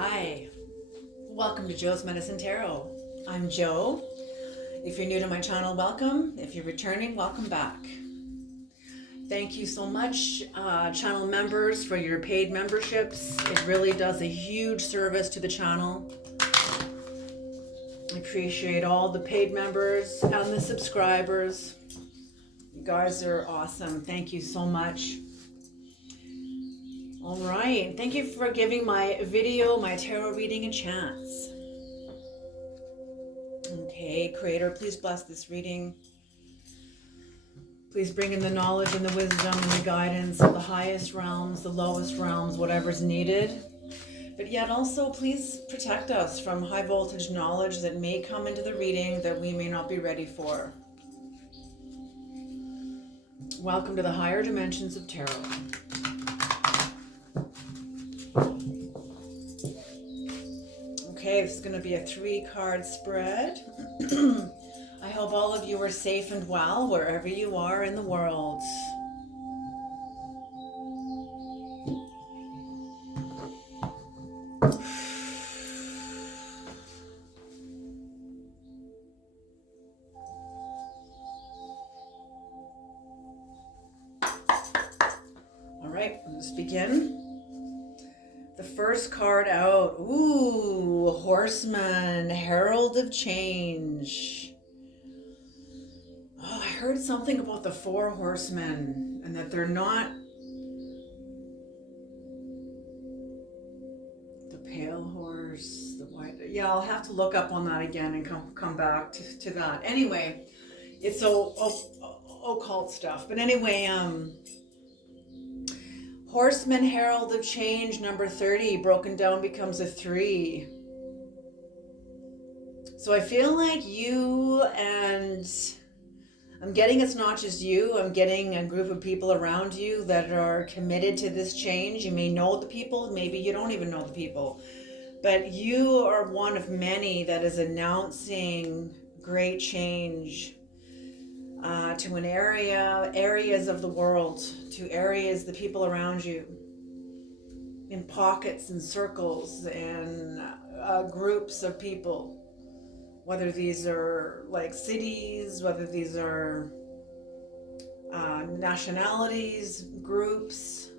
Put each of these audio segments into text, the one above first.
Hi, welcome to Joe's Medicine Tarot. I'm Joe. If you're new to my channel, welcome. If you're returning, welcome back. Thank you so much, channel members, for your paid memberships. It really does a huge service to the channel. I appreciate all the paid members and the subscribers. You guys are awesome. Thank you so much. All right, thank you for giving my video, my tarot reading, a chance. Okay, Creator, please bless this reading. Please bring in the knowledge and the wisdom and the guidance of the highest realms, the lowest realms, whatever's needed. But yet also, please protect us from high voltage knowledge that may come into the reading that we may not be ready for. Welcome to the higher dimensions of tarot. Okay, this is going to be a 3-card spread. I hope all of you are safe and well wherever you are in the world. All right, let's begin. The first card out, ooh, Horseman, Herald of Change. Oh, I heard something about the 4 horsemen and that they're not the pale horse, the white. Yeah, I'll have to look up on that again and come back to that. Anyway, it's occult stuff. But anyway, Horseman, Herald of Change, number 30, broken down becomes a 3. So I feel like you and I'm getting it's not just you. I'm getting a group of people around you that are committed to this change. You may know the people, maybe you don't even know the people, but you are one of many that is announcing great change to an areas of the world, to areas, the people around you, in pockets and circles and groups of people, whether these are like cities, whether these are nationalities, groups,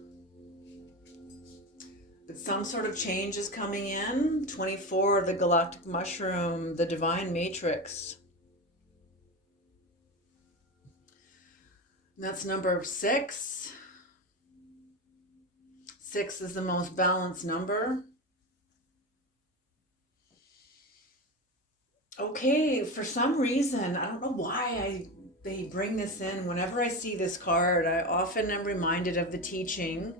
but some sort of change is coming in. 24, the galactic mushroom, the divine matrix. That's number 6. 6 is the most balanced number. Okay, for some reason, I don't know why they bring this in. Whenever I see this card, I often am reminded of the teaching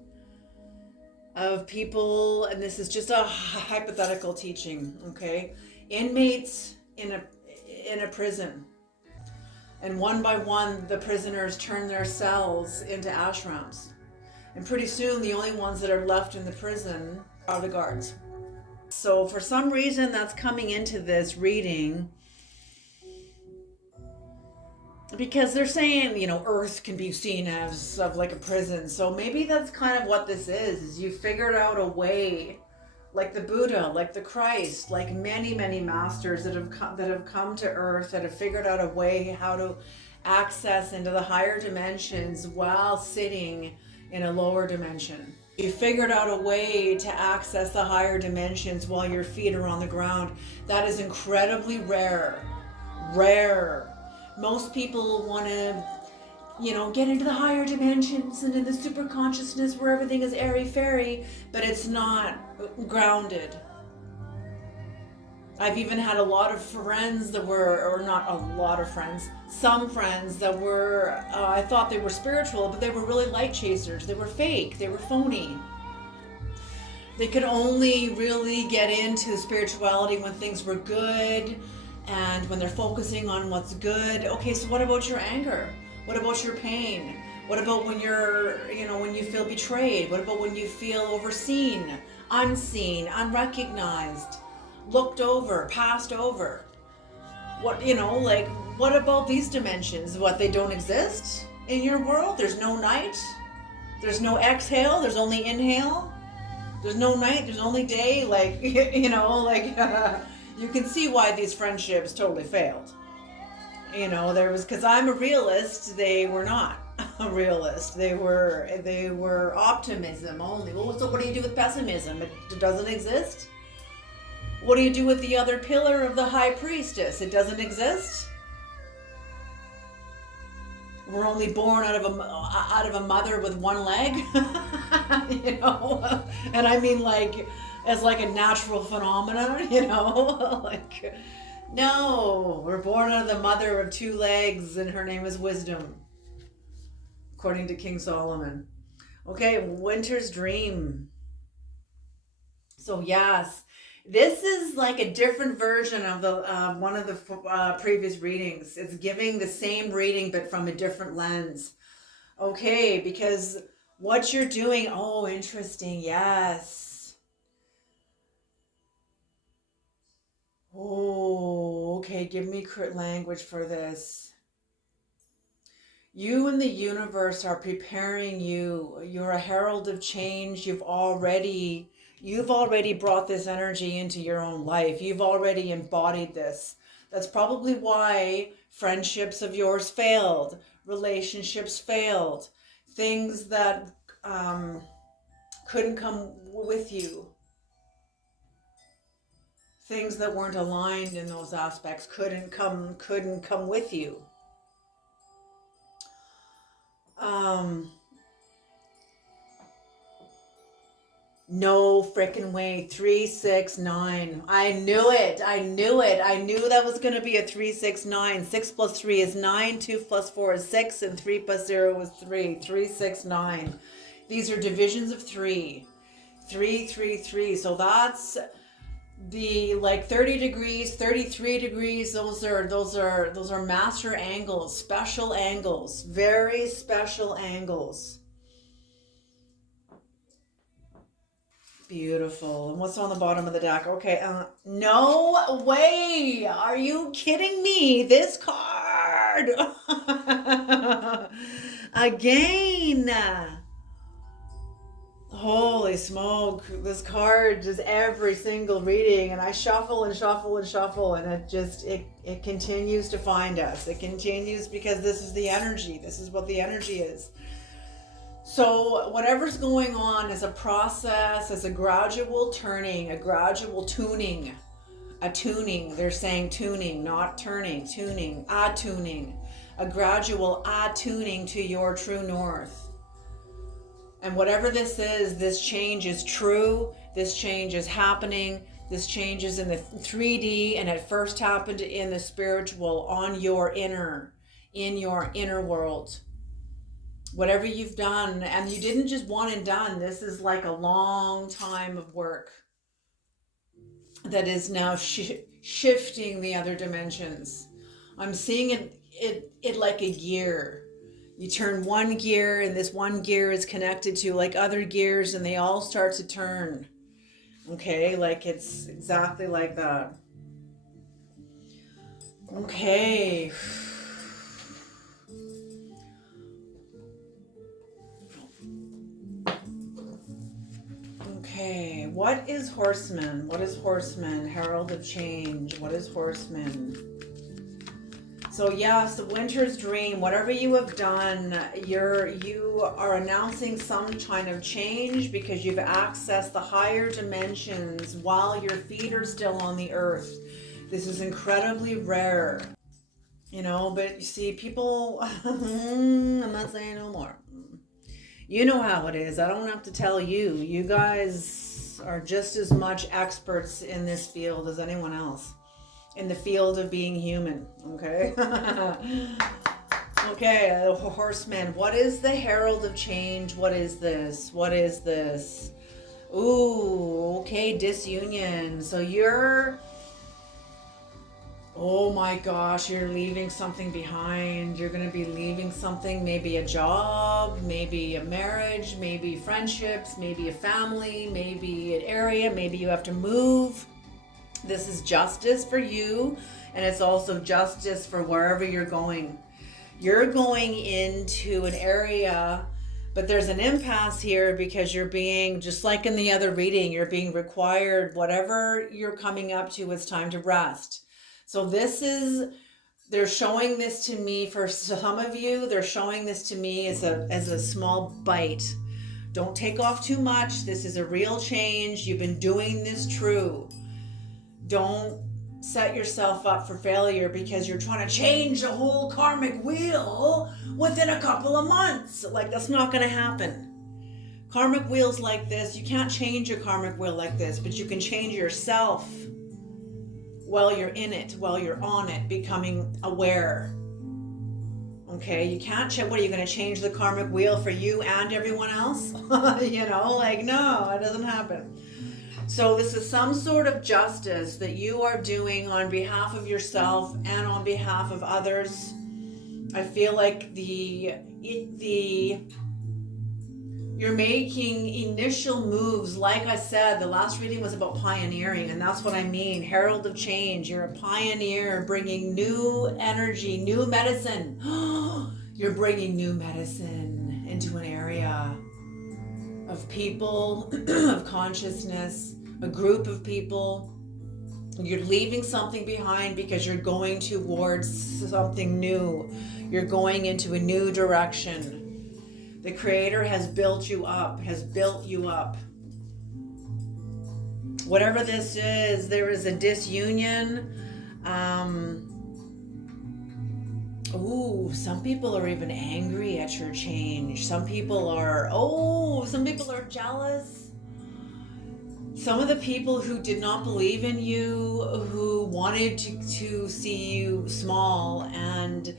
of people, and this is just a hypothetical teaching, okay? Inmates in a prison. And one by one, the prisoners turn their cells into ashrams. And pretty soon, the only ones that are left in the prison are the guards. So for some reason, that's coming into this reading. Because they're saying, Earth can be seen as of like a prison. So maybe that's kind of what this is you figured out a way, like the Buddha, like the Christ, like many, many masters that have come to Earth, that have figured out a way how to access into the higher dimensions while sitting in a lower dimension. You figured out a way to access the higher dimensions while your feet are on the ground. That is incredibly rare. Most people want to, get into the higher dimensions and in the super consciousness where everything is airy-fairy, but it's not grounded. I've even had a lot of friends that were, or not a lot of friends, some friends that were, I thought they were spiritual, but they were really light chasers. They were fake. They were phony. They could only really get into spirituality when things were good and when they're focusing on what's good. Okay, so what about your anger? What about your pain? What about when when you feel betrayed? What about when you feel overseen, unseen, unrecognized, looked over, passed over? What about these dimensions? What, they don't exist in your world? There's no night? There's no exhale? There's only inhale? There's no night, there's only day. Like, you know, like, you can see why these friendships totally failed. You know, there was, because I'm a realist, they were not a realist. They were optimism only. Well, so what do you do with pessimism? It doesn't exist. What do you do with the other pillar of the high priestess? It doesn't exist. We're only born out of a mother with one leg, you know, and I mean like as like a natural phenomenon, you know, like no, we're born out of the mother of two legs, and her name is wisdom, according to King Solomon. Okay, winter's dream. So yes, this is like a different version of the one of the previous readings. It's giving the same reading but from a different lens. Okay, because what you're doing, oh, interesting, yes. Oh, okay, give me language for this. You and the universe are preparing you. You're a herald of change. You've already brought this energy into your own life. You've already embodied this. That's probably why friendships of yours failed, relationships failed, things that couldn't come with you, things that weren't aligned in those aspects couldn't come with you. No freaking way. 369. I knew it. I knew that was going to be a 369. 6 plus 3 is 9. 2 plus 4 is 6. And 3 plus 0 is 3. 369. These are divisions of 3. 3, 3, 3. So that's the like 30 degrees, 33 degrees. Those are master angles, special angles, very special angles. Beautiful. And what's on the bottom of the deck? Okay, no way. Are you kidding me? This card. Again. Holy smoke. This card, just every single reading. And I shuffle and shuffle and shuffle. And it continues to find us. It continues because this is the energy. This is what the energy is. So whatever's going on is a process, is a gradual turning, a gradual tuning, a tuning. They're saying tuning, not turning, tuning, attuning, a gradual attuning to your true north. And whatever this is, this change is true. This change is happening. This change is in the 3D, and it first happened in the spiritual, on your inner, in your inner world. Whatever you've done, and you didn't just one and done. This is like a long time of work that is now shifting the other dimensions. I'm seeing it like a gear. You turn one gear, and this one gear is connected to like other gears, and they all start to turn. Okay, like it's exactly like that. Okay. Okay, what is Horseman? What is Horseman? Herald of Change. What is Horseman? So yes, the winter's dream. Whatever you have done, you are announcing some kind of change because you've accessed the higher dimensions while your feet are still on the earth. This is incredibly rare, you know. But you see, people. I'm not saying no more. You know how it is. I don't have to tell you. You guys are just as much experts in this field as anyone else. In the field of being human. Okay? Okay, Horseman. What is the Herald of Change? What is this? What is this? Ooh, okay, disunion. So you're... Oh my gosh, you're leaving something behind. You're going to be leaving something, maybe a job, maybe a marriage, maybe friendships, maybe a family, maybe an area, maybe you have to move. This is justice for you, and it's also justice for wherever you're going. You're going into an area But there's an impasse here because you're being, just like in the other reading, you're being required, whatever you're coming up to, it's time to rest. So they're showing this to me, for some of you, they're showing this to me as a small bite. Don't take off too much. This is a real change. You've been doing this true. Don't set yourself up for failure because you're trying to change the whole karmic wheel within a couple of months. Like, that's not going to happen. Karmic wheels like this, you can't change your karmic wheel like this, but you can change yourself while you're in it, while you're on it, becoming aware. Okay, you can't change. What, are you going to change the karmic wheel for you and everyone else? You know, like, no, it doesn't happen. So this is some sort of justice that you are doing on behalf of yourself and on behalf of others. I feel like you're making initial moves. Like I said, the last reading was about pioneering, and that's what I mean. Herald of change. You're a pioneer, bringing new energy, new medicine. You're bringing new medicine into an area of people, of consciousness, a group of people. You're leaving something behind because you're going towards something new. You're going into a new direction. The Creator has built you up, Whatever this is, there is a disunion. Some people are even angry at your change. Some people are jealous. Some of the people who did not believe in you, who wanted to see you small and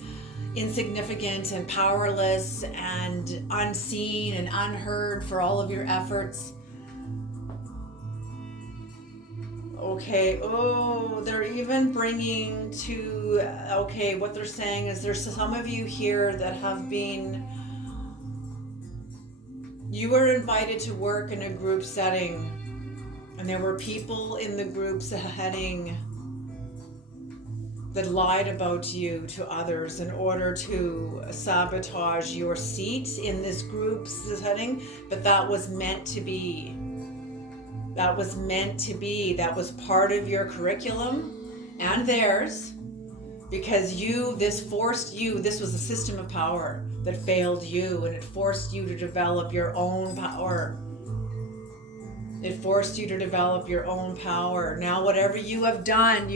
insignificant and powerless and unseen and unheard for all of your efforts. Okay, they're even bringing to, what they're saying is there's some of you here that you were invited to work in a group setting, and there were people in the group setting that lied about you to others in order to sabotage your seat in this group setting, but that was meant to be. That was meant to be. That was part of your curriculum and theirs, because this was a system of power that failed you, and it forced you to develop your own power. It forced you to develop your own power. Now, whatever you have done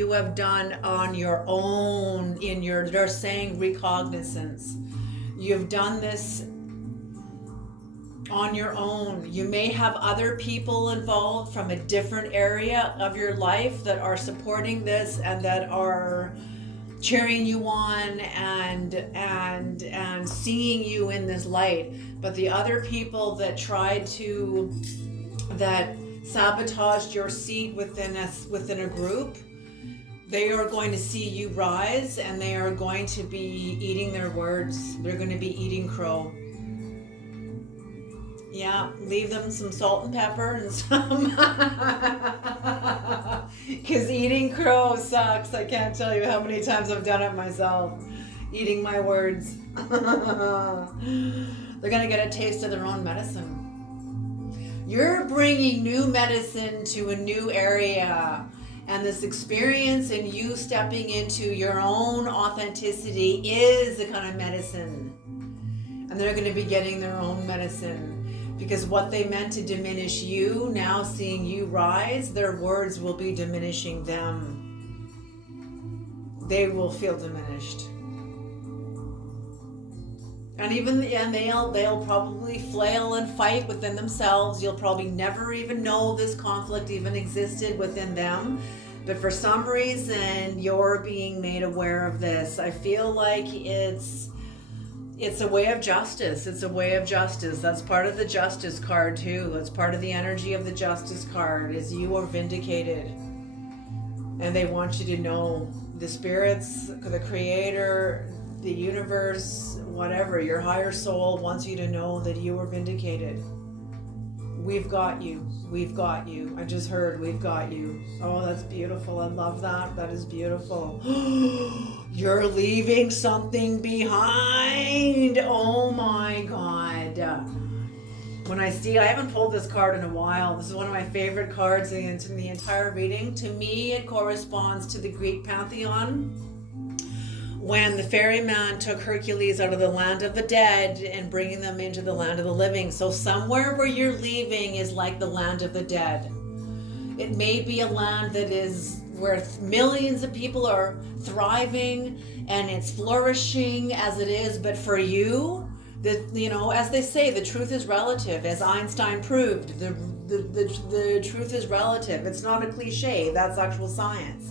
on your own, they're saying recognizance. You've done this on your own. You may have other people involved from a different area of your life that are supporting this and that are cheering you on and seeing you in this light. But the other people that that sabotaged your seat within a group, they are going to see you rise, and they are going to be eating their words. They're going to be eating crow. Yeah, leave them some salt and pepper and some, because eating crow sucks. I can't tell you how many times I've done it myself, eating my words. They're going to get a taste of their own medicine. You're bringing new medicine to a new area, and this experience and you stepping into your own authenticity is the kind of medicine. And they're going to be getting their own medicine, because what they meant to diminish you, now seeing you rise, their words will be diminishing them. They will feel diminished. And they'll probably flail and fight within themselves. You'll probably never even know this conflict even existed within them. But for some reason, you're being made aware of this. I feel like it's a way of justice. It's a way of justice. That's part of the justice card too. That's part of the energy of the justice card, is you are vindicated. And they want you to know, the spirits, the Creator, the universe, whatever, your higher soul wants you to know that you are vindicated. We've got you. We've got you. I just heard, we've got you. Oh, that's beautiful. I love that. That is beautiful. You're leaving something behind. Oh my God. When I haven't pulled this card in a while. This is one of my favorite cards in the entire reading. To me, it corresponds to the Greek pantheon, when the ferryman took Hercules out of the land of the dead and bringing them into the land of the living. So somewhere where you're leaving is like the land of the dead. It may be a land that is where millions of people are thriving and it's flourishing as it is, but for you, as they say, the truth is relative. As Einstein proved, the truth is relative. It's not a cliche. That's actual science.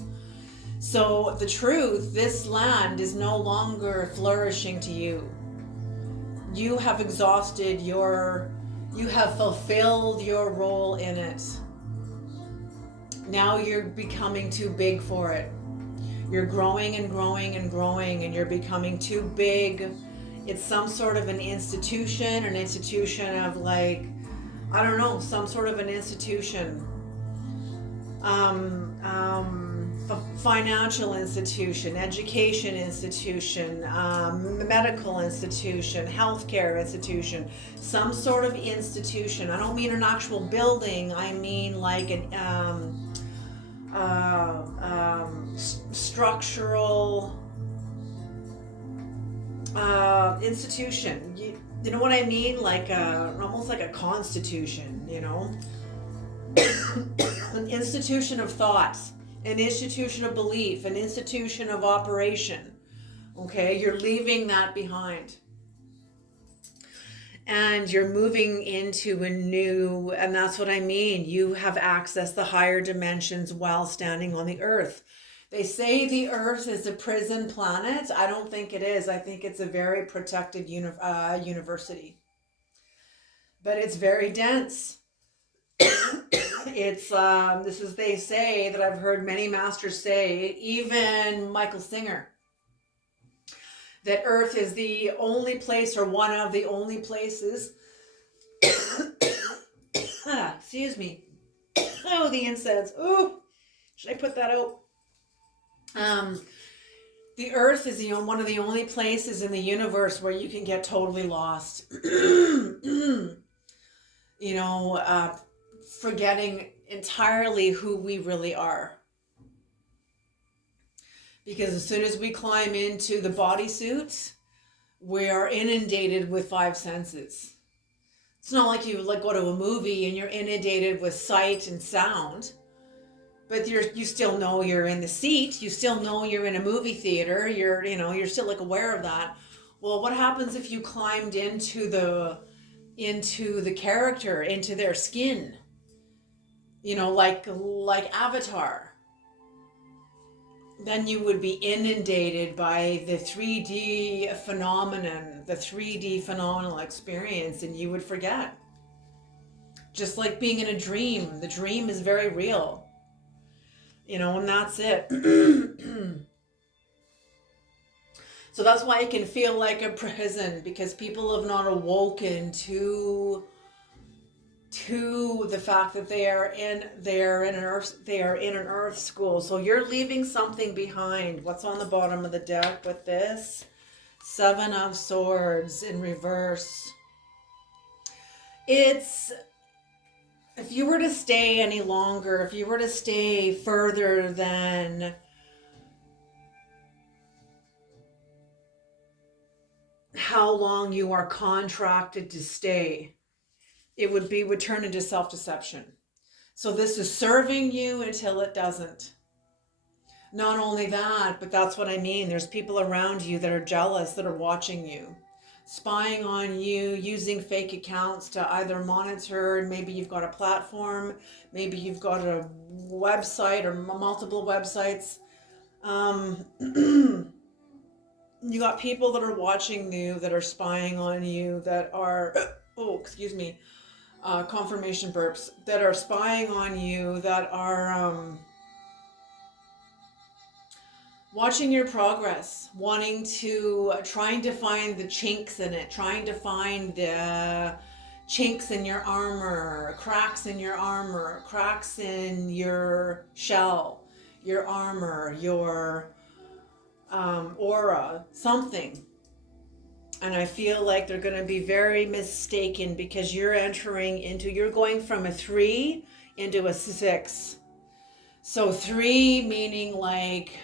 So the truth, this land is no longer flourishing to you. You have exhausted you have fulfilled your role in it. Now you're becoming too big for it. You're growing and growing and growing, and you're becoming too big. It's some sort of an institution of like, I don't know, some sort of an institution. Financial institution, education institution, medical institution, healthcare institution, some sort of institution. I don't mean an actual building. I mean like an structural institution. You know what I mean? Like almost like a constitution. An institution of thoughts, an institution of belief, an institution of operation. Okay, you're leaving that behind. And you're moving into a new, and that's what I mean. You have accessed the higher dimensions while standing on the earth. They say the earth is a prison planet. I don't think it is. I think it's a very protected university. But it's very dense. It's they say that I've heard many masters say, even Michael Singer, that Earth is the only place, or one of the only places excuse me. Oh, the incense. Oh, should I put that out? The Earth is one of the only places in the universe where you can get totally lost. Forgetting entirely who we really are. Because as soon as we climb into the bodysuit, we are inundated with five senses. It's not like you go to a movie and you're inundated with sight and sound, but you still know you're in the seat. You still know you're in a movie theater. You're still aware of that. Well, what happens if you climbed into the character, into their skin? Like Avatar. Then you would be inundated by the 3D phenomenon, the 3D phenomenal experience, and you would forget. Just like being in a dream. The dream is very real. And that's it. So that's why it can feel like a prison, because people have not awoken to the fact that they are in an earth school. So you're leaving something behind. What's on the bottom of the deck with this? 7 of Swords in reverse. It's, if you were to stay any longer, if you were to stay further than how long you are contracted to stay, it would turn into self-deception. So this is serving you until it doesn't. Not only that, but that's what I mean. There's people around you that are jealous, that are watching you, spying on you, using fake accounts to either monitor. Maybe you've got a platform, maybe you've got a website or multiple websites. You got people that are watching you, that are spying on you, that are, confirmation burps, that are spying on you, that are watching your progress, trying to find the chinks in it, trying to find the chinks in your armor, cracks in your armor, cracks in your shell, your armor, your aura, something. And I feel like they're going to be very mistaken because you're going from a 3 into a 6. So 3 meaning like,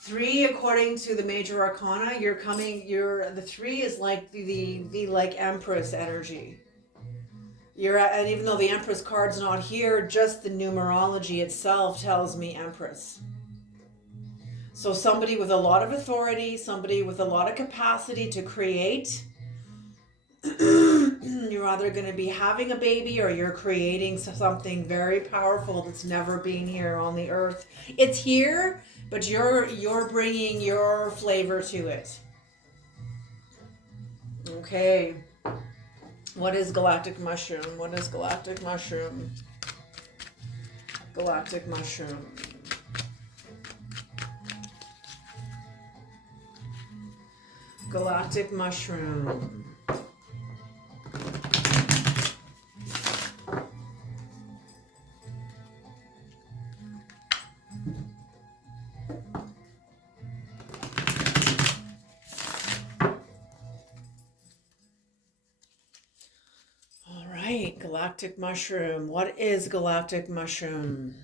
three, according to the major arcana, the 3 is like the like Empress energy. And even though the Empress card's not here, just the numerology itself tells me Empress. So somebody with a lot of authority, somebody with a lot of capacity to create. You're either going to be having a baby or you're creating something very powerful that's never been here on the earth. It's here, but you're bringing your flavor to it. Okay. What is galactic mushroom? What is galactic mushroom? Galactic mushroom. Galactic mushroom. Galactic mushroom. What is galactic mushroom?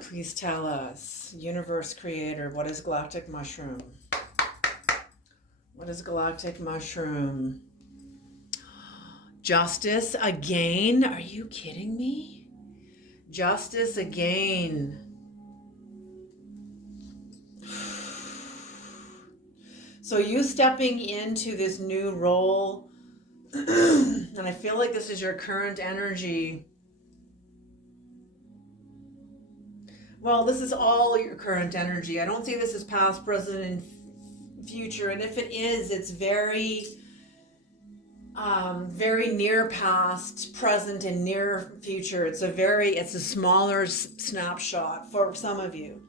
Please tell us. Universe creator, what is galactic mushroom? What is galactic mushroom? Justice again? Are you kidding me? Justice again. So you stepping into this new role, and I feel like this is your current energy. Well, this is all your current energy. I don't see this as past, present, and future. And if it is, it's very, very near past, present, and near future. It's a smaller snapshot for some of you.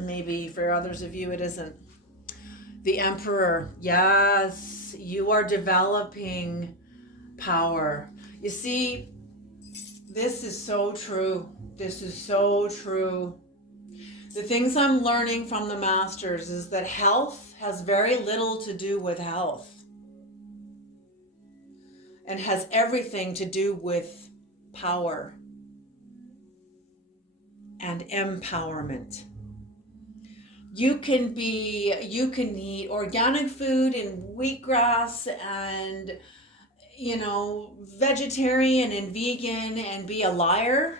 Maybe for others of you, it isn't. The Emperor, yes, you are developing power. You see, this is so true. This is so true. The things I'm learning from the masters is that health has very little to do with health and has everything to do with power and empowerment. You can eat organic food and wheatgrass and, vegetarian and vegan and be a liar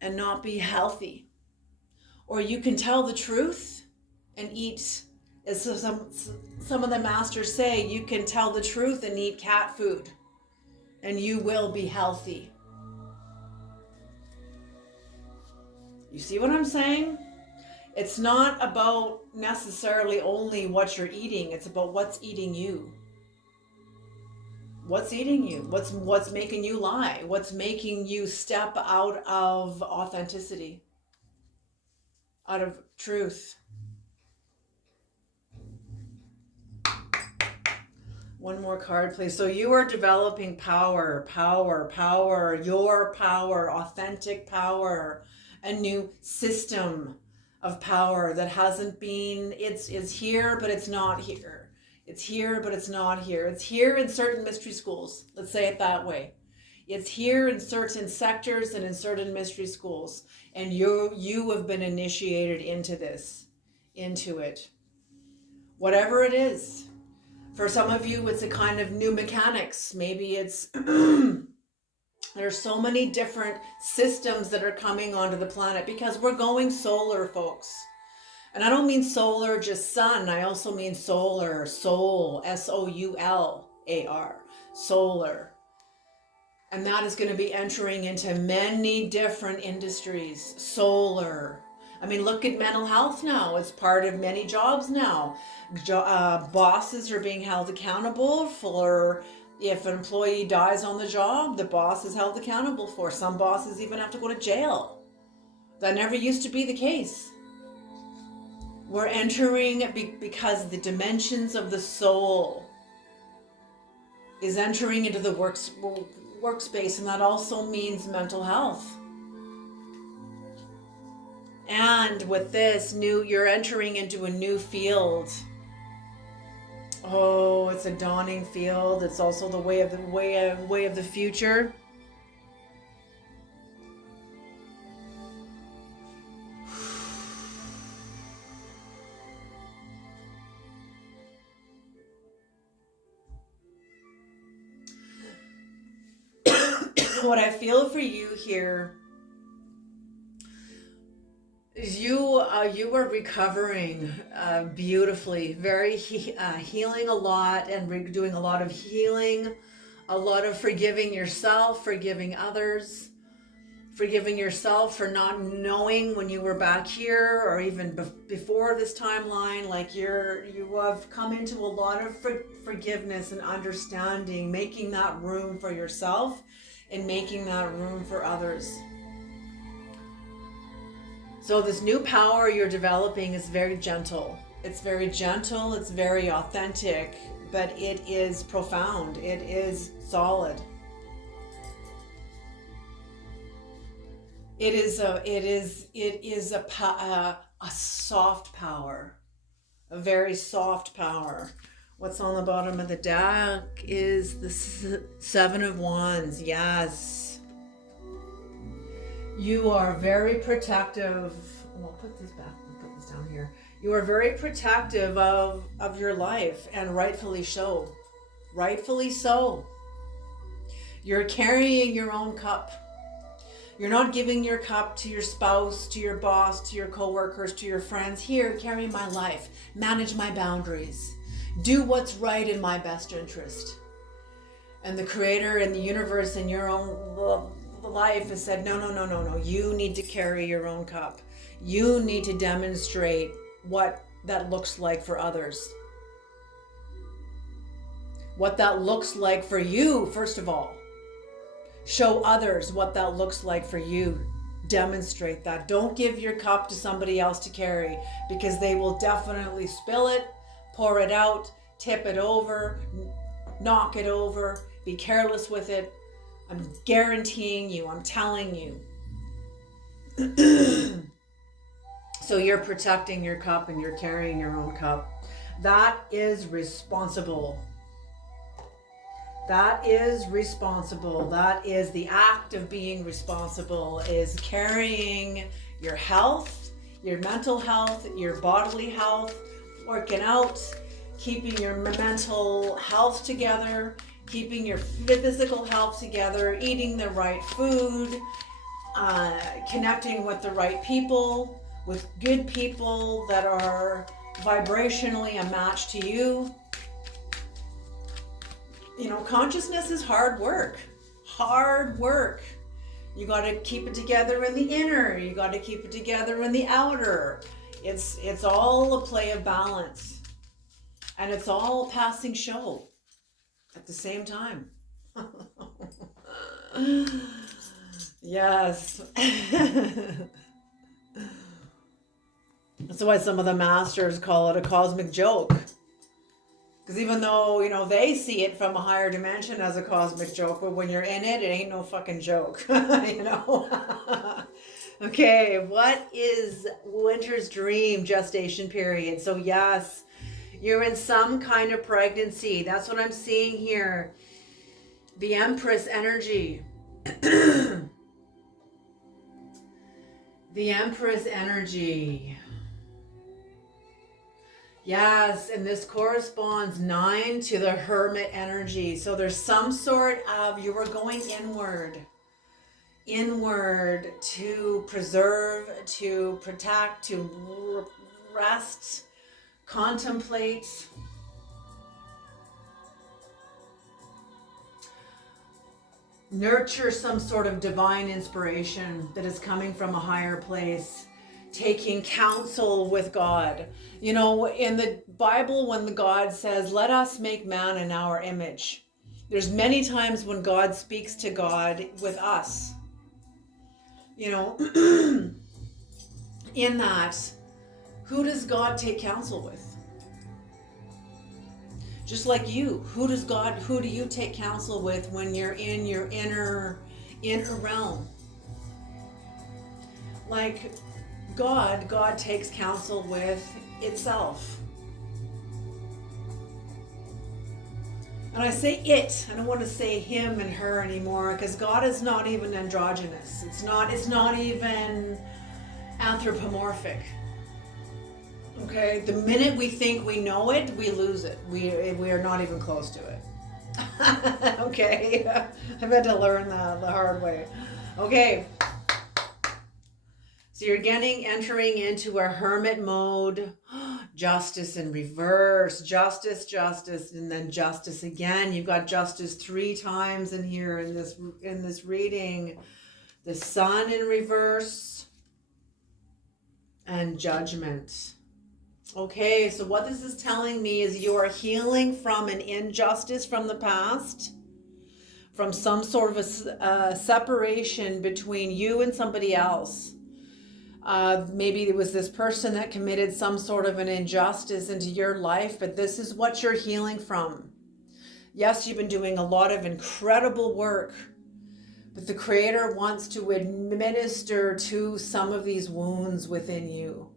and not be healthy. Or you can tell the truth and eat, as some of the masters say, you can tell the truth and eat cat food and you will be healthy. You see what I'm saying? It's not about necessarily only what you're eating. It's about what's eating you. What's eating you? What's making you lie? What's making you step out of authenticity? Out of truth? One more card, please. So you are developing power, your power, authentic power, a new system of power that hasn't been, it's here, but it's not here. It's here, but it's not here. It's here in certain mystery schools. Let's say it that way. It's here in certain sectors and in certain mystery schools. And you have been initiated into it. Whatever it is. For some of you, it's a kind of new mechanics. Maybe it's, there's so many different systems that are coming onto the planet because we're going solar, folks. And I don't mean solar, just sun. I also mean solar, soul, S-O-U-L-A-R, solar. And that is going to be entering into many different industries. Solar. I mean, look at mental health now. It's part of many jobs now. Bosses are being held accountable for if an employee dies on the job, the boss is held accountable for. Some bosses even have to go to jail. That never used to be the case. We're entering because the dimensions of the soul is entering into the workspace, and that also means mental health. And with this you're entering into a new field. Oh, it's a dawning field. It's also the way of the future. What I feel for you here is you are recovering beautifully, very healing a lot, and doing a lot of healing, a lot of forgiving yourself, forgiving others, forgiving yourself for not knowing when you were back here, or even before this timeline. Like you have come into a lot of forgiveness and understanding, making that room for yourself and making that room for others. So this new power you're developing is very gentle. It's very gentle, it's very authentic, but it is profound. It is solid. It is a soft power, a very soft power. What's on the bottom of the deck is the Seven of Wands. Yes. You are very protective. Well, I'll put this back. I'll put this down here. You are very protective of your life, and rightfully so. Rightfully so. You're carrying your own cup. You're not giving your cup to your spouse, to your boss, to your coworkers, to your friends. Here, carry my life. Manage my boundaries. Do what's right in my best interest. And the Creator and the universe and your own life has said, no. You need to carry your own cup. You need to demonstrate what that looks like for others. What that looks like for you, first of all. Show others what that looks like for you. Demonstrate that. Don't give your cup to somebody else to carry, because they will definitely spill it, pour it out, tip it over, knock it over, be careless with it. I'm guaranteeing you, I'm telling you. So you're protecting your cup and you're carrying your own cup. That is responsible. That is responsible. That is the act of being responsible, is carrying your health, your mental health, your bodily health, working out, keeping your mental health together, keeping your physical health together, eating the right food, connecting with the right people, with good people that are vibrationally a match to you. You know, consciousness is hard work. Hard work. You got to keep it together in the inner. You got to keep it together in the outer. It's all a play of balance. And it's all passing show at the same time. Yes. That's why some of the masters call it a cosmic joke. Because even though, you know, they see it from a higher dimension as a cosmic joke, but when you're in it, it ain't no fucking joke, you know? Okay, what is winter's dream gestation period? So yes, you're in some kind of pregnancy. That's what I'm seeing here. The Empress energy. The Empress energy. Yes, and this corresponds 9 to the Hermit energy. So there's some sort of, you are going inward to preserve, to protect, to rest, contemplate. Nurture some sort of divine inspiration that is coming from a higher place. Taking counsel with God. You know, in the Bible, when the God says, let us make man in our image, there's many times when God speaks to God with us. You know, in that, who does God take counsel with? Just like you, who do you take counsel with when you're in your inner realm? Like, God takes counsel with itself. And I say it. I don't want to say him and her anymore, because God is not even androgynous. It's not even anthropomorphic. Okay? The minute we think we know it, we lose it. We are not even close to it. Okay? I've had to learn that the hard way. Okay. So you're entering into a hermit mode. Justice in reverse, justice, and then justice again. You've got justice 3 times in here in this reading. The sun in reverse and judgment. Okay, so what this is telling me is you are healing from an injustice from the past, from some sort of a separation between you and somebody else. Maybe it was this person that committed some sort of an injustice into your life, but this is what you're healing from. Yes, you've been doing a lot of incredible work, but the Creator wants to administer to some of these wounds within you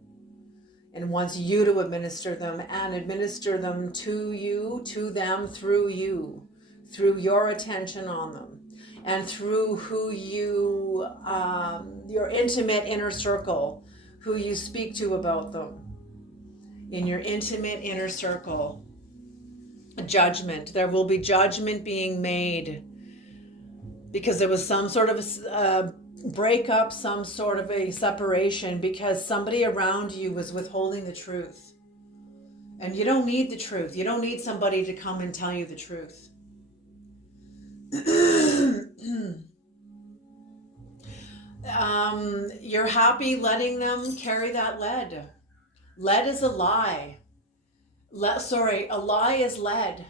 and wants you to administer them and administer them to you, to them, through you, through your attention on them. And through who you, your intimate inner circle, who you speak to about them. In your intimate inner circle, judgment. There will be judgment being made because there was some sort of a breakup, some sort of a separation, because somebody around you was withholding the truth. And you don't need the truth. You don't need somebody to come and tell you the truth. You're happy letting them carry that lead. Lead is a lie. A lie is lead.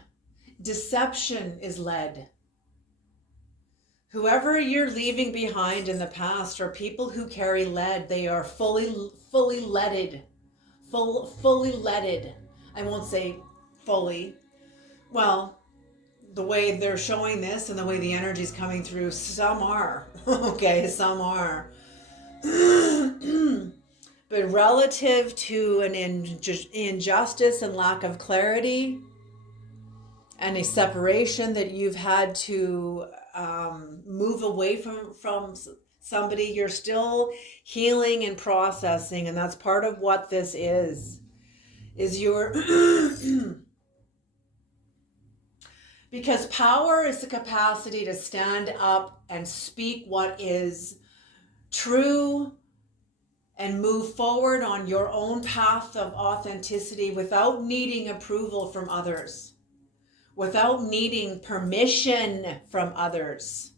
Deception is lead. Whoever you're leaving behind in the past are people who carry lead. They are fully leaded. Fully leaded. I won't say fully. Well, the way they're showing this and the way the energy is coming through, some are. Okay, some are. But relative to an injustice and lack of clarity and a separation that you've had to move away from somebody, you're still healing and processing, and that's part of what this is your because power is the capacity to stand up and speak what is true and move forward on your own path of authenticity without needing approval from others, without needing permission from others.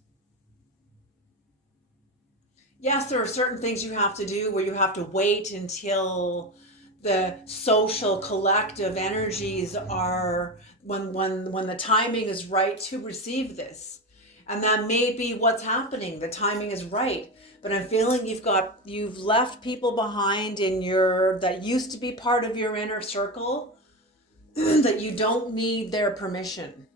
Yes, there are certain things you have to do where you have to wait until the social collective energies are when the timing is right to receive this. And that may be what's happening. The timing is right. But I'm feeling you've left people behind that used to be part of your inner circle that you don't need their permission.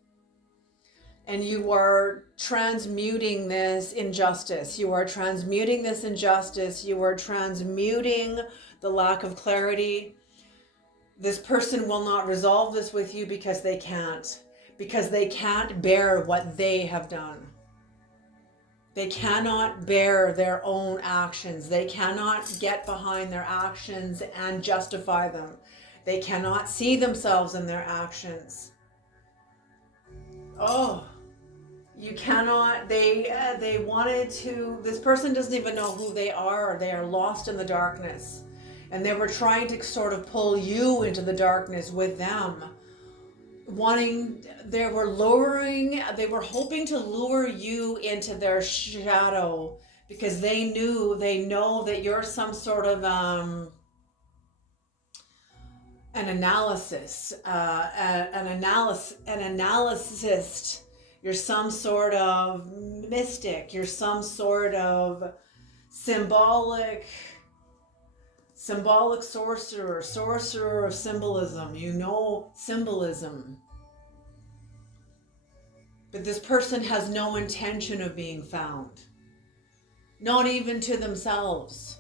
And you are transmuting this injustice. You are transmuting this injustice. You are transmuting the lack of clarity. This person will not resolve this with you because they can't bear what they have done. They cannot bear their own actions. They cannot get behind their actions and justify them. They cannot see themselves in their actions. Oh, you cannot. They wanted to. This person doesn't even know who they are. They are lost in the darkness. And they were trying to sort of pull you into the darkness with them. They were hoping to lure you into their shadow because they know that you're some sort of an analyst. You're some sort of mystic. You're some sort of symbolic sorcerer of symbolism. You know symbolism. But this person has no intention of being found. Not even to themselves.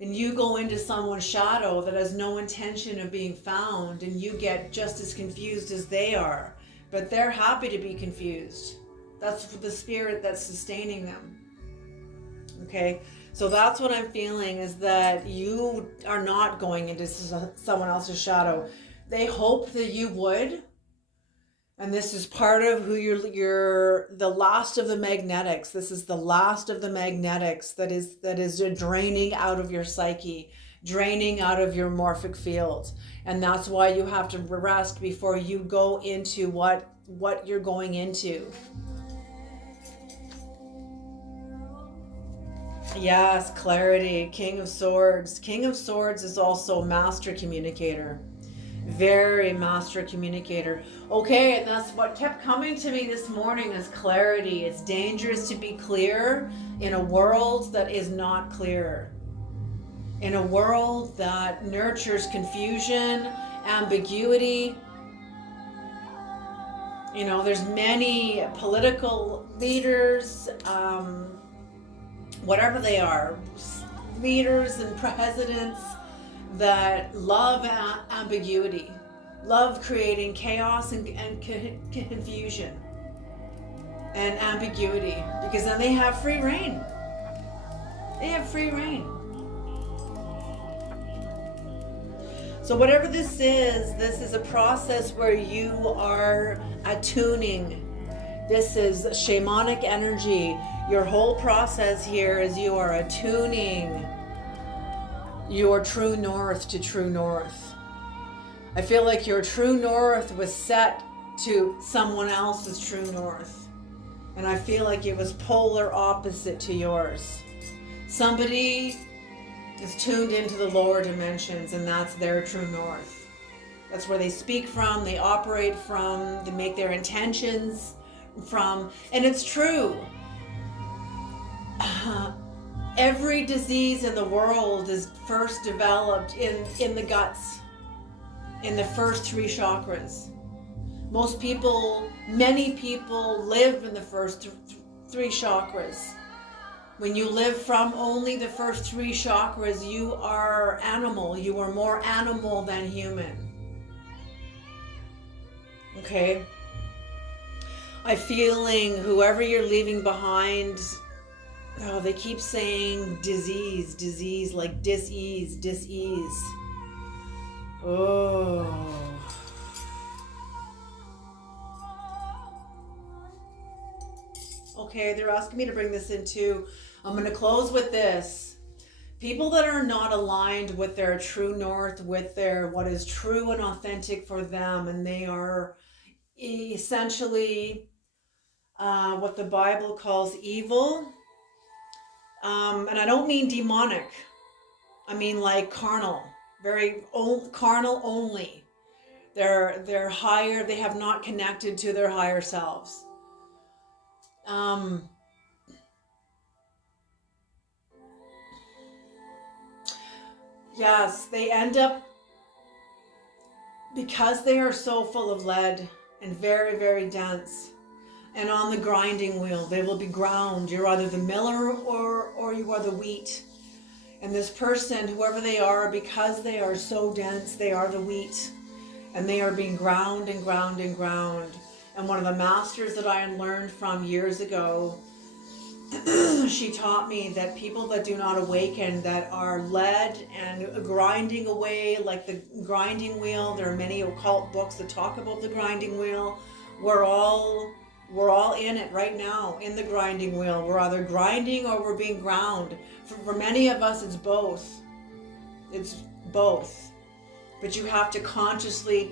and you go into someone's shadow that has no intention of being found, and you get just as confused as they are, but they're happy to be confused. That's the spirit that's sustaining them. Okay, so that's what I'm feeling, is that you are not going into someone else's shadow. They hope that you would. And this is part of who you're the last of the magnetics. This is the last of the magnetics that is draining out of your psyche, draining out of your morphic field. And that's why you have to rest before you go into what you're going into. Yes, clarity, King of Swords. King of Swords is also master communicator. Very master communicator. Okay, and that's what kept coming to me this morning, is clarity. It's dangerous to be clear in a world that is not clear. In a world that nurtures confusion, ambiguity. You know, there's many political leaders, whatever they are, leaders and presidents, that love ambiguity, love creating chaos and confusion and ambiguity, because then they have free reign. They have free reign. So whatever this is a process where you are attuning. This is shamanic energy. Your whole process here is you are attuning your true north to true north. I feel like your true north was set to someone else's true north. And I feel like it was polar opposite to yours. Somebody is tuned into the lower dimensions, and that's their true north. That's where they speak from, they operate from, they make their intentions from. And it's true. Every disease in the world is first developed in the guts, in the first three chakras. Many people live in the first three chakras. When you live from only the first three chakras, you are animal. You are more animal than human. Okay? I'm feeling whoever you're leaving behind. Oh, they keep saying disease, like dis-ease. Oh. Okay, they're asking me to bring this in too. I'm going to close with this. People that are not aligned with their true north, with their what is true and authentic for them, and they are essentially what the Bible calls evil. And I don't mean demonic. I mean like carnal, very carnal only. They're higher. They have not connected to their higher selves. Yes, they end up, because they are so full of lead and very, very dense, and on the grinding wheel, they will be ground. You're either the miller or you are the wheat. And this person, whoever they are, because they are so dense, they are the wheat. And they are being ground and ground and ground. And one of the masters that I learned from years ago, she taught me that people that do not awaken, that are led and grinding away like the grinding wheel. There are many occult books that talk about the grinding wheel. We're all in it right now, in the grinding wheel. We're either grinding or we're being ground. For many of us, it's both. It's both. But you have to consciously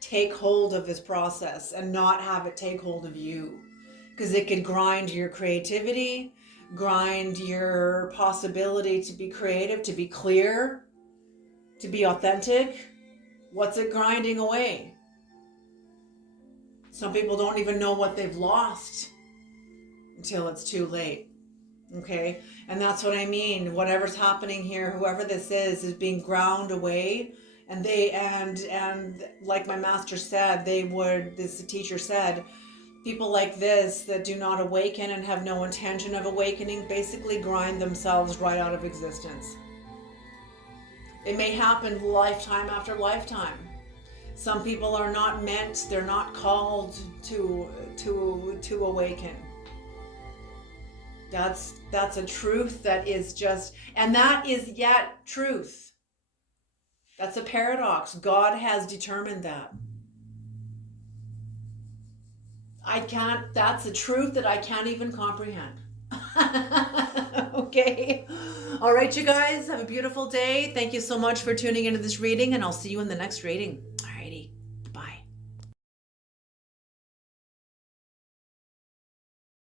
take hold of this process and not have it take hold of you. Because it could grind your creativity, grind your possibility to be creative, to be clear, to be authentic. What's it grinding away? Some people don't even know what they've lost until it's too late. Okay? And that's what I mean. Whatever's happening here, whoever this is being ground away. And like my master said, this teacher said, people like this that do not awaken and have no intention of awakening basically grind themselves right out of existence. They may happen lifetime after lifetime. Some people are not meant, they're not called to awaken. That's a truth that is just, and that is yet truth. That's a paradox. God has determined that. That's a truth that I can't even comprehend. Okay. All right, you guys, have a beautiful day. Thank you so much for tuning into this reading, and I'll see you in the next reading.